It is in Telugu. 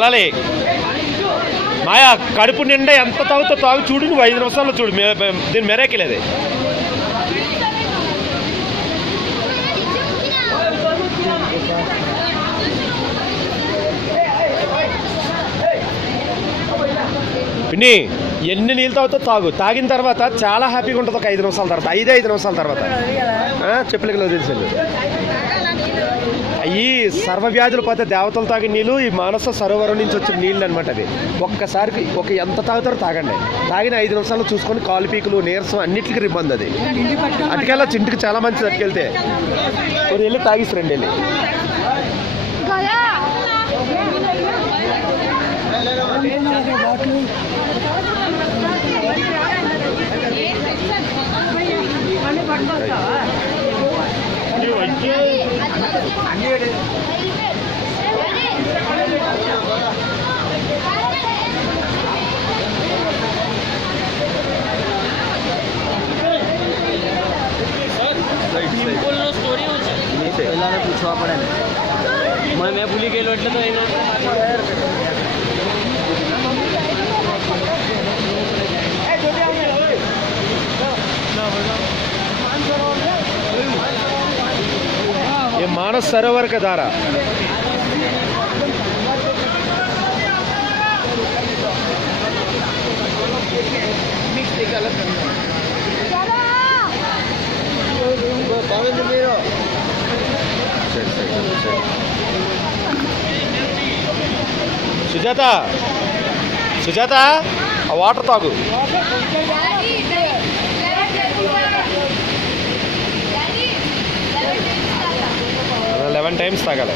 వెళ్ళాలి. మాయా కడుపు నిండా ఎంత తాగుతో తాగు చూడు, నువ్వు 5 నిమిషాల్లో చూడు. దీని మెరేకిలేదు. పిన్ని ఎన్ని నీళ్ళు తాగుతో తాగు. తాగిన తర్వాత చాలా హ్యాపీగా ఉంటుంది. ఒక 5 నిమిషాల తర్వాత, 5 నిమిషాల తర్వాత చెప్పులకి తెలుసు. ఈ సర్వవ్యాధులు పోతే దేవతలు తాగిన నీళ్ళు, ఈ మానస సరోవరం నుంచి వచ్చిన నీళ్ళు అనమాట. అది ఒక్కసారికి ఎంత తాగుతారో తాగండి. తాగిన 5 నిమిషాలు చూసుకొని కాలు పీకులు, నీరసం అన్నిటికీ ఇబ్బంది. అది అటుకెళ్ళ చింటికి చాలా మంచిది. అటుకెళ్తే కొన్ని వెళ్ళి తాగిసి రండి. వెళ్ళి પૂછવા પડે ને. મેં ભૂલી ગયેલો એટલે તો એનો ये मानस सरोवर का धारा సుజాత సుజాత ఆ వాటర్ తాగు. 11 times తాగాలి.